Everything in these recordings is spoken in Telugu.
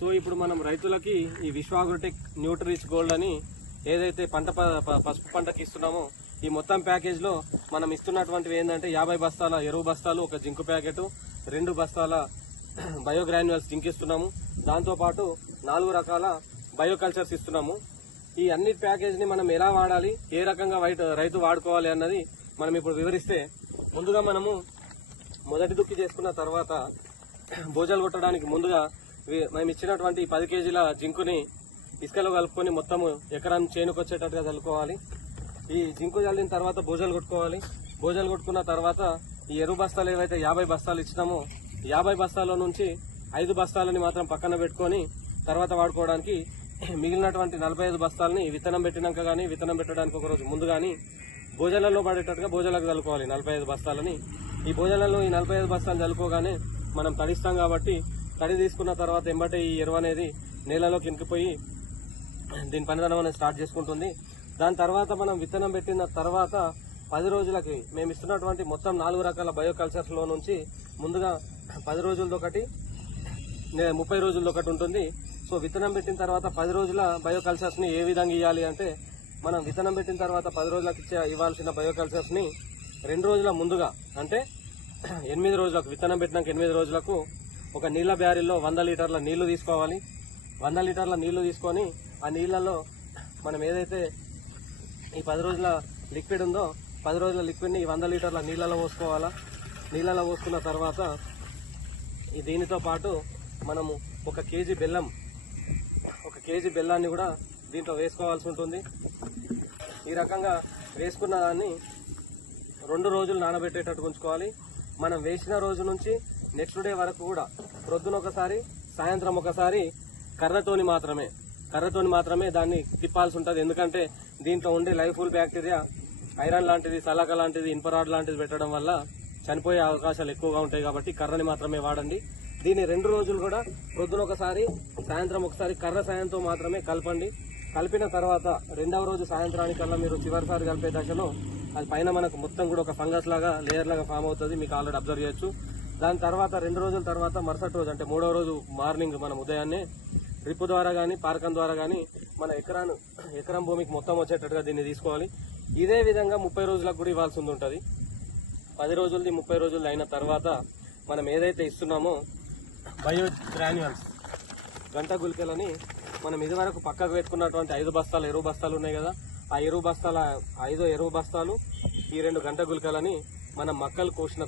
సో ఇప్పుడు మనం రైతులకి ఈ విశ్వాగ్రోటెక్ న్యూట్రిచ్ గోల్డ్ అని ఏదైతే పసుపు పంటకి ఇస్తున్నామో ఈ మొత్తం ప్యాకేజ్ లో మనం ఇస్తున్నటువంటివి ఏంటంటే 50 బస్తాల ఎరువు బస్తాలు, ఒక జింకు ప్యాకెట్, 2 బస్తాల బయోగ్రాన్యువల్స్ జింక్ ఇస్తున్నాము. దాంతో పాటు 4 రకాల బయోకల్చర్స్ ఇస్తున్నాము. ఈ అన్ని ప్యాకేజ్ ని మనం ఎలా వాడాలి, ఏ రకంగా రైతు వాడుకోవాలి అన్నది మనం ఇప్పుడు వివరిస్తే, ముందుగా మనము మొదటి దుక్కి చేసుకున్న తర్వాత బోజాలు కొట్టడానికి ముందుగా మేము ఇచ్చినటువంటి 10 కేజీల జింకుని ఇసుకలో కలుపుకొని మొత్తము ఎకరం చేనుకు వచ్చేటట్టుగా చల్లుకోవాలి. ఈ జింకు చల్లిన తర్వాత బోజాలు కొట్టుకోవాలి. బోజాలు కొట్టుకున్న తర్వాత ఈ ఎరువు బస్తాలు ఏవైతే 50 బస్తాలు ఇచ్చినామో 50 బస్తాల నుంచి 5 బస్తాలని మాత్రం పక్కన పెట్టుకొని తర్వాత వాడుకోవడానికి మిగిలినటువంటి 45 బస్తాలని విత్తనం పెట్టినాక గానీ, విత్తనం పెట్టడానికి ఒక రోజు ముందు గానీ భోజనాల్లో పడేటట్టుగా భోజనాలకు చల్లుకోవాలి 45 బస్తాలని. ఈ భోజనాల్లో ఈ 45 బస్తాలు చల్లుకోగానే మనం తడిస్తాం కాబట్టి తడి తీసుకున్న తర్వాత ఎంబటే ఈ ఎరువు అనేది నేలలోకి ఇంకిపోయి దీని పనిదనం అనేది స్టార్ట్ చేసుకుంటుంది. దాని తర్వాత మనం విత్తనం పెట్టిన తర్వాత 10 రోజులకి మేము ఇస్తున్నటువంటి మొత్తం 4 రకాల బయోకల్చర్స్ లో నుంచి ముందుగా 10 రోజులది ఒకటి, 30 రోజులది ఒకటి ఉంటుంది. సో విత్తనం పెట్టిన తర్వాత 10 రోజుల బయోకల్చర్స్ ని ఏ విధంగా ఇవ్వాలి అంటే, మనం విత్తనం పెట్టిన తర్వాత 10 రోజులకు ఇవ్వాల్సిన బయోకల్చర్స్ ని 2 రోజుల ముందుగా అంటే 8 రోజులకు, విత్తనం పెట్టినాక 8 రోజులకు ఒక నీళ్ల బ్యారెల్లో 100 లీటర్ల నీళ్లు తీసుకోవాలి. 100 లీటర్ల నీళ్లు తీసుకొని ఆ నీళ్లలో మనం ఏదైతే ఈ 10 రోజుల లిక్విడ్ ఉందో 10 రోజుల లిక్విడ్ ని 100 లీటర్ల నీళ్లలో పోసుకోవాలా. నీళ్లలో పోసుకున్న తర్వాత దీనితో పాటు మనము 1 కేజీ బెల్లం, 1 కేజీ బెల్లాన్ని కూడా దీంట్లో వేసుకోవాల్సి ఉంటుంది. ఈ రకంగా వేసుకున్న దాన్ని 2 రోజులు నానబెట్టేటట్టు ఉంచుకోవాలి. మనం వేసిన రోజు నుంచి నెక్స్ట్ డే వరకు కూడా ప్రొద్దున ఒకసారి, సాయంత్రం ఒకసారి కర్రతోని మాత్రమే దాన్ని తిప్పాల్సి ఉంటుంది. ఎందుకంటే దీంట్లో ఉండే లైఫ్ఫుల్ బ్యాక్టీరియా ఐరన్ లాంటిది, సలాక లాంటిది, ఇన్ఫరాడ్ లాంటిది పెట్టడం వల్ల చనిపోయే అవకాశాలు ఎక్కువగా ఉంటాయి. కాబట్టి కర్రని మాత్రమే వాడండి. దీన్ని 2 రోజులు కూడా ప్రొద్దున ఒకసారి, సాయంత్రం ఒకసారి కర్ర సాయంతో మాత్రమే కలపండి. కలిపిన తర్వాత 2వ రోజు సాయంత్రానికల్లా మీరు చివరిసారి కలిపే దశలో అది పైన మనకు మొత్తం కూడా ఒక ఫంగస్ లాగా, లేయర్ లాగా ఫామ్ అవుతుంది. మీకు ఆల్రెడీ అబ్జర్వ్ చేయొచ్చు. దాని తర్వాత 2 రోజుల తర్వాత మరుసటి రోజు అంటే 3వ రోజు మార్నింగ్ మనం ఉదయాన్నే డ్రిప్ ద్వారా గానీ, పారకం ద్వారా గానీ మన ఎకరం భూమికి మొత్తం వచ్చేటట్టుగా దీన్ని తీసుకోవాలి. ఇదే విధంగా 30 రోజులకు కూడా ఇవ్వాల్సి ఉంటుంది. 10 రోజులది 30 రోజులది అయిన తర్వాత మనం ఏదైతే ఇస్తున్నామో బయో గ్రాన్యువల్స్, గంట గుళికలని మనం ఇదివరకు పక్కకు పెట్టుకున్నటువంటి 5 బస్తాల ఎరువు బస్తాలు ఉన్నాయి కదా, ఆ ఎరువు బస్తాల 5 ఎరువు బస్తాలు, ఈ 2 గంట గుళికలని మనం మొక్కలు కోసిన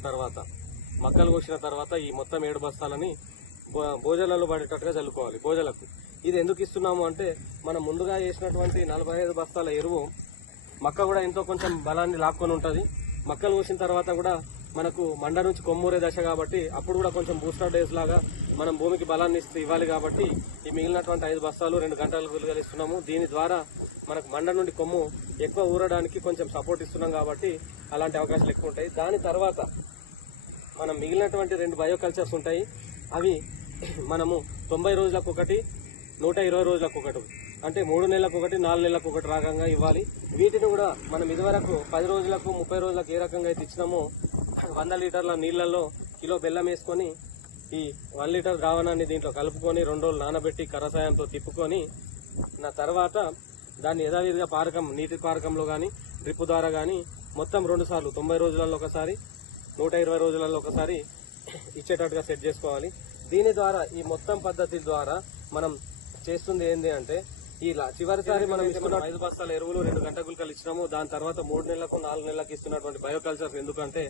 తర్వాత ఈ మొత్తం 7 బస్తాలని భోజనాల్లో పడేటట్టుగా చల్లుకోవాలి. భోజలకు ఇది ఎందుకు ఇస్తున్నాము అంటే, మనం ముందుగా వేసినటువంటి 45 బస్తాల ఎరువు మొక్క కూడా ఎంతో కొంచెం బలాన్ని లాక్కొని ఉంటుంది. మొక్కలు కోసిన తర్వాత కూడా మనకు మండ నుంచి కొమ్మూరే దశ కాబట్టి అప్పుడు కూడా కొంచెం బూస్టర్ డేస్ లాగా మనం భూమికి బలాన్ని ఇవ్వాలి. కాబట్టి ఈ మిగిలినటువంటి 5 బస్తాలు 2 గంటలు గుళికలు ఇస్తున్నాము. దీని ద్వారా మనకు మండ నుండి కొమ్ము ఎక్కువ ఊరడానికి కొంచెం సపోర్ట్ ఇస్తున్నాం కాబట్టి అలాంటి అవకాశాలు ఎక్కువ ఉంటాయి. దాని తర్వాత మనం మిగిలినటువంటి 2 బయోకల్చర్స్ ఉంటాయి. అవి మనము 90 రోజులకు ఒకటి, 120 రోజులకు ఒకటి, అంటే 3 నెలలకు ఒకటి, 4 నెలలకు ఒకటి రకంగా ఇవ్వాలి. వీటిని కూడా మనం ఇదివరకు 10 రోజులకు, 30 రోజులకు ఏ రకంగా అయితే ఇచ్చినామో 100 లీటర్ల నీళ్లలో కిలో బెల్లం వేసుకొని ఈ 1 లీటర్ ద్రావణాన్ని దీంట్లో కలుపుకొని 2 రోజులు నానబెట్టి కర్ర సాయంతో తిప్పుకొని తర్వాత దాన్ని యథావిధిగా నీటి పారకంలో గానీ, డ్రిప్ ద్వారా గానీ మొత్తం 2 సార్లు 90 రోజులలో ఒకసారి, 120 రోజులలో ఒకసారి ఇచ్చేటట్టుగా సెట్ చేసుకోవాలి. దీని ద్వారా ఈ మొత్తం పద్ధతి ద్వారా మనం చేస్తుంది ఏంటి అంటే, ఇలా చివరిసారి మనం ఇస్తున్న 5 బస్తాల ఎరువులు 2 గంట గుళికలు ఇచ్చినాము. దాని తర్వాత 3 నెలలకు 4 నెలలకు ఇస్తున్నటువంటి బయోకల్చర్స్ ఎందుకంటే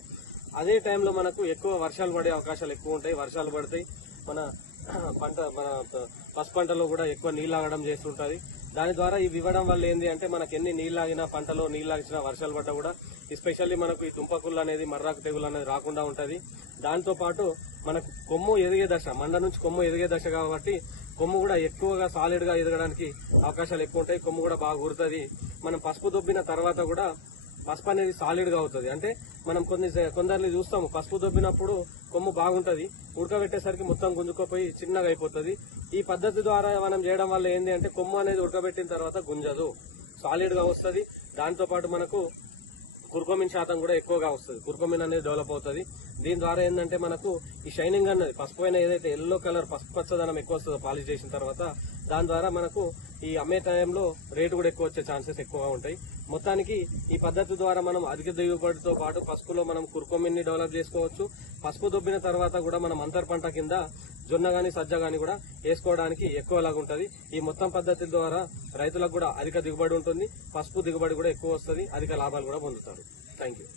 అదే టైంలో మనకు ఎక్కువ వర్షాలు పడే అవకాశాలు ఎక్కువ ఉంటాయి. వర్షాలు పడతాయి, మన పసుపు పంటలో కూడా ఎక్కువ నీళ్ళు ఆగడం చేస్తుంటది. దాని ద్వారా ఇవి ఇవ్వడం వల్ల ఏంది అంటే, మనకు ఎన్ని నీళ్ళు ఆగినా, పంటలో నీళ్ళు ఆగినా, వర్షాలు పడ్డా కూడా ఎస్పెషల్లీ మనకు ఈ తుంపకుళ్ళు అనేది, మర్రాకు తెగులు అనేది రాకుండా ఉంటది. దాంతో పాటు మనకు కొమ్ము ఎదిగే దశ, మండ నుంచి కొమ్ము ఎదిగే దశ కాబట్టి కొమ్ము కూడా ఎక్కువగా సాలిడ్ గా ఎదగడానికి అవకాశాలు ఎక్కువ ఉంటాయి. కొమ్ము కూడా బాగా ఊరుతుంది. మనం పసుపు దొబ్బిన తర్వాత కూడా పసుపు అనేది సాలిడ్ గా అవుతుంది. అంటే మనం కొందరిని చూస్తాము, పసుపు దొబ్బినప్పుడు కొమ్ము బాగుంటది, ఉడకబెట్టేసరికి మొత్తం గుంజుకోపోయి చిన్నగా అయిపోతుంది. ఈ పద్ధతి ద్వారా మనం చేయడం వల్ల ఏంటి అంటే, కొమ్ము అనేది ఉడకబెట్టిన తర్వాత గుంజదు, సాలిడ్ గా వస్తుంది. దాంతో పాటు మనకు కుర్కుమిన్ శాతం కూడా ఎక్కువగా వస్తుంది. కుర్కుమిన్ అనేది డెవలప్ అవుతుంది. దీని ద్వారా ఏంటంటే మనకు ఈ షైనింగ్ అన్నది పసుపు పైన ఏదైతే ఎల్లో కలర్ పసుపు పచ్చదనం ఎక్కువ వస్తుందో పాలిష్ చేసిన తర్వాత దాని ద్వారా మనకు ఈ అమ్మే టైంలో రేటు కూడా ఎక్కువ వచ్చే ఛాన్సెస్ ఎక్కువగా ఉంటాయి. మొత్తానికి ఈ పద్ధతి ద్వారా మనం అధిక దిగుబడితో పాటు పసుపులో మనం కుర్కుమిన్ని డెవలప్ చేసుకోవచ్చు. పసుపు దొబ్బిన తర్వాత కూడా మనం అంతర్ పంట కింద జొన్న గాని సజ్జ గాని కూడా వేసుకోవడానికి ఎక్కువలాగా ఉంటుంది. ఈ మొత్తం పద్ధతి ద్వారా రైతులకు కూడా అధిక దిగుబడి ఉంటుంది, పసుపు దిగుబడి కూడా ఎక్కువ వస్తుంది, అధిక లాభాలు కూడా పొందుతారు. Thank you.